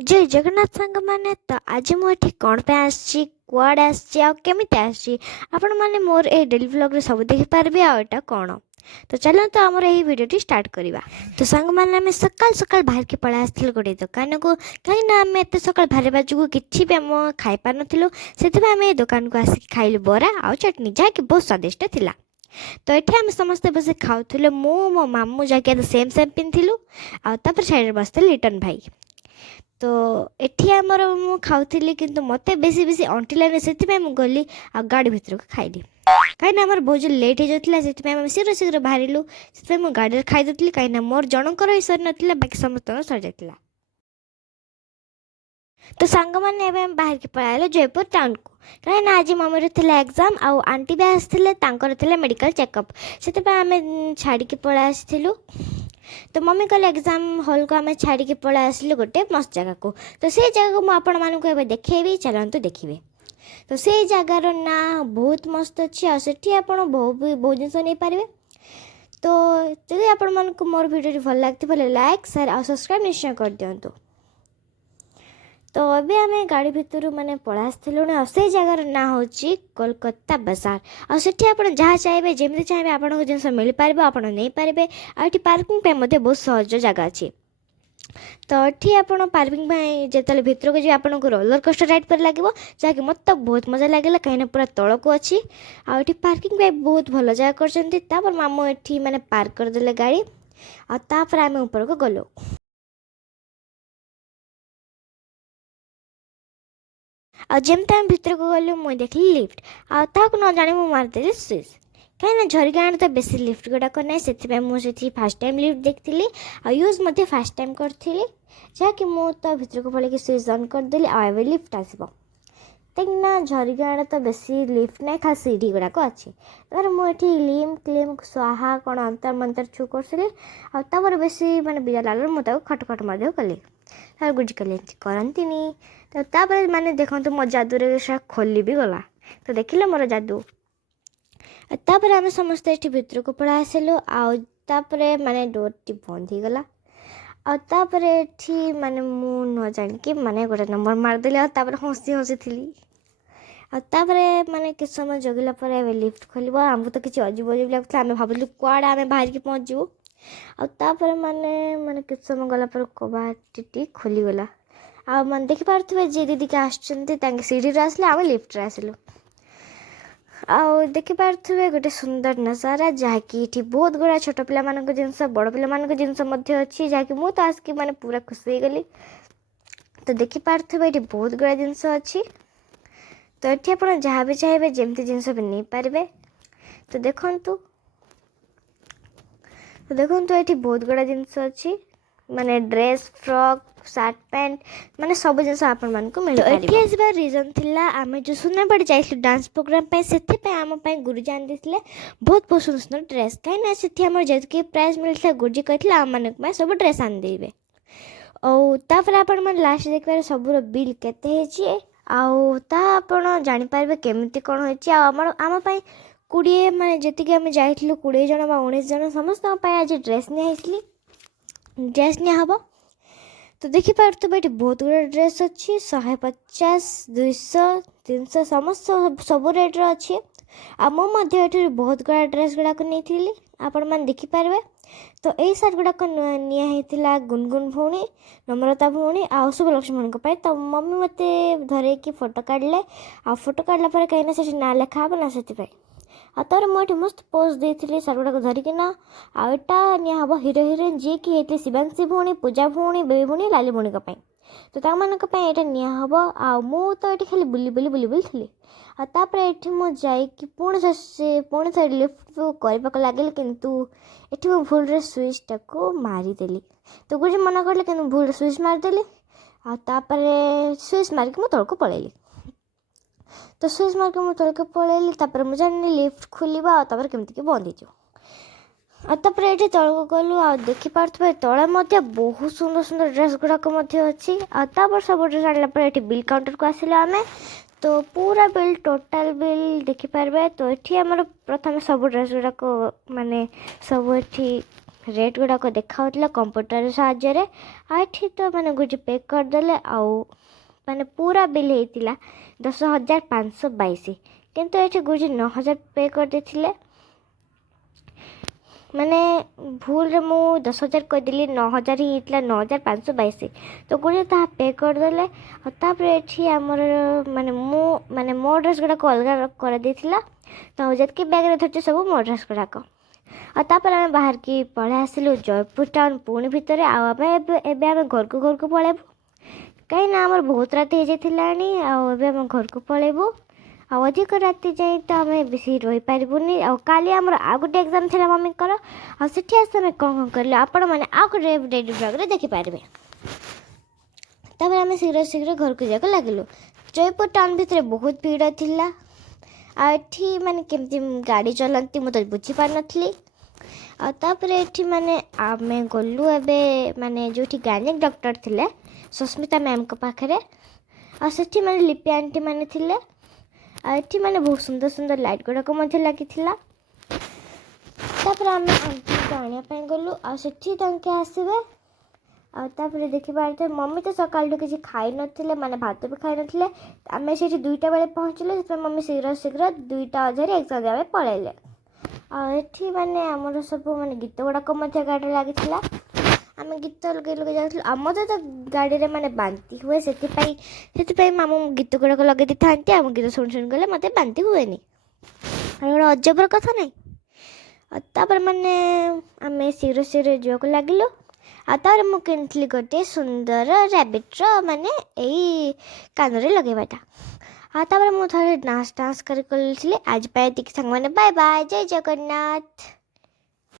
जय जगन्नाथ सांग मैंने तो आज मुझे कौन पे आसी कुआड़े आसी केमिति आसी आपण मैंने मोर ए डेली व्लॉग रे सब देखि पारबे आ एटा कौन। तो चलो तो आमर यही वीडियो स्टार्ट करवा। तो सांग मैंने आम सकाल सकाल बाहर के पड़ा आसलु गोटे दुकान को कहीं आम एत सकाल बाहर बाजू किसी भी आम खाई पार नु से आम ए दुकान को आसिक खाइलु बरा आउ चटनी जहाँकि बहुत स्वादिष्ट थिला। तो ये आम समस्ते बस खाऊलु मो मामू जहाँकि सेम सेम पिंधिलु आपर साइड बसते लिटन भाई। तो एठी आमर मु खाऊली किंतु मते बेसी बेसी अंटिलानी से गली आ गाड़ी भितर को खाइली कहीं आमर बहुत लेट हो जाता से शीघ्र शीघ्र बाहर से गाड़ी खाई दूसरी कहीं मोर जनकर ही सर ना बाकी समस्त सर जाता। तो सांग मैंने बाहर के पळाइल जयपुर टाउन को कहीं आज मम्मी थे एग्जाम आउ आंटी भी आसते मेडिकल चेकअप से आम छाड़ी पळा आसलु। तो मम्मी कहले एग्जाम हॉल को आम छाड़ी पळा आसलु गोटे मस्त जगह को। तो से जगह को मुझे देखेबी चलतु देखिए। तो से जगार ना बहुत मस्त अच्छी आठी आप बहुत जिन नहीं पारे। तो जब आपण मानक मोर वीडियो भल लगे लाइक शेयर और सब्सक्राइब निश्चय कर दिंतु। तो अभी आम गाड़ी भितर माने पड़ा आसलु से जगार ना हूँ कोलकाता बाजार आठी आप जहाँ चाहे जमी चाहे आपको जिन मिल पार आप नहीं पारे आठ पार्किंग पे बहुत सहज जगह अच्छी। तो ये आप पार्किंग जो भितर को जी आपको रोलर कोस्टर राइड पर लगे जहाँकि मत बहुत मजा लगे कहीं पूरा तल को अच्छी आठ पार्किंग पे बहुत भल जगह कर मामू ये मैंने पार्क करदे गाड़ी आपर आम ऊपर को गलु। जमती आम भर को गलु मुझे देखली लिफ्ट आक न जानी मुझे मारिदेली स्विच कहीं झरगाँ तो बेसी लिफ्ट गुड़ाक ना से मुझे फास्ट टाइम लिफ्ट देखी और यूज फास्ट टाइम करी जहाँकि मु तो भर को पड़े स्विच ऑन करदेली आए लिफ्ट आसो कहीं झरगाँ तो बेसी लिफ्ट ना खास सीढ़ी गुड़ाक अच्छी तार मुझे लिम क्लीम स्वाहा कौन अंतर मंतर छू कर बेसी मानने बिजा लाल मुझे खटखट कली तार गुज कली करती तो माने देखो मो जादू खोली भी गला। तो देखिले मोर जादू तापर आम समस्ते ये भितर को पड़ा आसलु आउे माने डोर टी बंद हो गला आउे ये माने मु न जानिकी माने गोटे नंबर मारदेली हसी हसी थी आउे माने कि समय जगिला लिफ्ट खोल आमको तो किसी अजीब अजीब लगता आम भावुँ कुआड़े आम बाहर की पहुँचू आउे माने माने कि समय गला कबाटी खोलीगला आ मैंने देखिपे जी दीदी के आसते सीढ़ी आसले आम लिफ्ट आसलु आउ देखिपे गोटे सुंदर नजारा जहाँकि बहुत गुड़ा छोट पिला जिनस बड़ पिला जिनस अच्छी जहाँकि मुझे तो आसिक मैंने पूरा खुशी हो गली। तो देखिपे ये बहुत गुड़ा जिनस अच्छी तो ये आप जहाँ भी चाहिए जमती जिनस भी नहीं पारे। तो देखु ये बहुत गुड़ा जिनस अच्छी माने ड्रेस फ्रॉक सार्ट पैंट माने सब जिन आपण मिल आसबार रिजन थिला आम जो सुनापड़ी जाइलु डांस प्रोग्राम से आम गुरुजी आन देते बहुत बहुत सुंदर सुंदर ड्रेस कहीं से आम जी प्राइज मिलता गुरुजी कहते आम मान सब ड्रेस आन देवे और आपण मैंने लास्ट देखिए सबूर बिल केते आप जापर केमी कौन होम 20 माने जी आम जाइलु 20 जन 19 जन समस्त आज ड्रेस नहीं ड्रेस निहब। तो देखिपे ये बहुत गुड़ा ड्रेस अच्छी 150 200 300 समस्त सब रेट्र अच्छी मुझे बहुत गुड़ा ड्रेस गुड़ाक नहीं आपण मैंने देखिपारे। तो यही सार्ट गुड़ाक निहला गुनगुन भौणी नम्रता भौणी आ शुभ लक्ष्मी भौणी तो मम्मी मत धरे कि फोटो काढ़ले आ फोटो काढ़ला कहीं से ना लिखा ना से आर मुझे मस्त पोज देती सार गुड़ाक धरिकिना आटा निहब हिरो हिरोइन जी कि होती शिवांशी भौणी पूजा भौणी बेबी भौणी लाली भौणी तो मानी निहब मु तो ये खाली बुली बुली बुली बुली थी ये मुझे पुणी थे लिफ्ट करने लगे किंतु ये भूल रे स्विच टाक मारिदेली। तो गुरुजी मना कले कि भूल स्विच मारिदेली स्विच मारिक मुझे तौक पलैली। तो स्विच मार्क मुझे तौक पलैली मुझे जानी लिफ्ट खोलिबा केमती बंद होपर ये तौक गलु देखिपे तले बहुत सुंदर सुंदर ड्रेस गुड़ाक अच्छी सब ड्रेस आने ये बिल काउंटर को आसिल आम तो पूरा बिल टोटाल बिल देखिपारे। तो ये आमर प्रथम सब ड्रेस गुड़ाक माने सब ये रेट गुड़ाक देखा कंप्यूटर साहाय्य आठी तो मैंने गुज पे करदे आउ माने पूरा बिल होता 10,522 किंतु ये गुज 9,000 पे कर देथिले माने भूल रे मु 10,000 कहदेली 9,000 ही होता 9,522 तो गुजे ता पे करदे तापर आमर माने मो ड्रेस गुड़ाक अलग कर देथिला तो जतकि बैग धरचे सब मो ड्रेस गुड़ाक तापर आम बाहर की पलि आसिलु जयपुर टाउन पुणी भितर आम घर को पलैबू कहीं आमर बहुत रात हो जाती आम घर को पलैबू अधिक राति जाए तो आम बेसी रही पारूनी काली आमर आ गोटे एग्जाम थी मम्मी आसी आस कौन कौन करें आपण मैंने आ गोटे डेली ब्लॉग देखिपारे तापर आम शीघ्र शीघ्र घर को जाक लगिलु जयपुर टाउन भितर बहुत भीड़ थिला आठी माने केमती गाड़ी चलती मुझे बुझीपार नी तापर ये माने आम गलु ए माने जो गायनिक डॉक्टर थिले सुस्मिता मैम को पाखरे आठी माने लिपि आंटी माने थिले आठी माने बहुत सुंदर सुंदर लाइट गुड़ाक लगी तापर आम आंटी को आने गलु आठी आसवे आपर देखिए मम्मी तो सकाल किसी खाई नथिले माने भात भी खाई नथिले आम से 2टा बेले पहुँचले मम्मी शीघ्र शीघ्र 2टा अधे एग्जाम देवा पलैले आठी माने आमर सब माने गीत गुड़ाक गाड़ी लगी आम गीत लगे लगे जाऊँ आम तो गाड़ी में माने बांती हुए से मामू गीत गुड़ाक लगे था आम गीत शुणी शुणी गले मत बांती हुए गोटे अजबर कथा नहीं तापर माने आम शीघ्र शीघ्र जाक लगिलु आर मु किनी गोटे सुंदर रैबिट्र माने यही कान रे लगेबाटा तापर मुझे डांस कर आज पाए सांग मैंने बाय बाय जय जगन्नाथ।